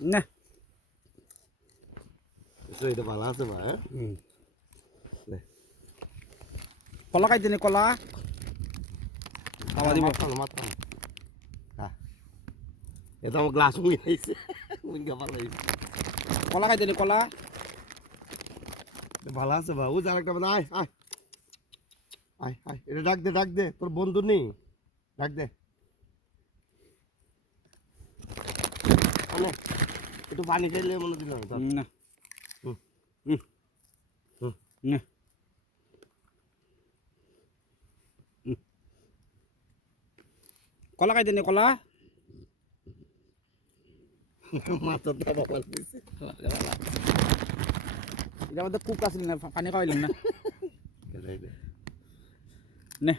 না এটা ভালো আছে বা কলা খাইতে নি কলা খাওয়া দিব মাত্র হ্যাঁ এটা আমার গ্লাস মুই আইছে মুই ভালো আইছে কলা খাইতে নি কলা ভালো আছে বা ও যার একটা আয় আয় আয় আয় এটা ডাক দে তোর বন্ধু নেই ডাক দে একটু পানি খাইলে মনে দিল না না কলা খাইতে নি কলা মাথার দাবা পাল্টিছে এটা আমাদের কুক আসল না পানি খাওয়াইলেন না নে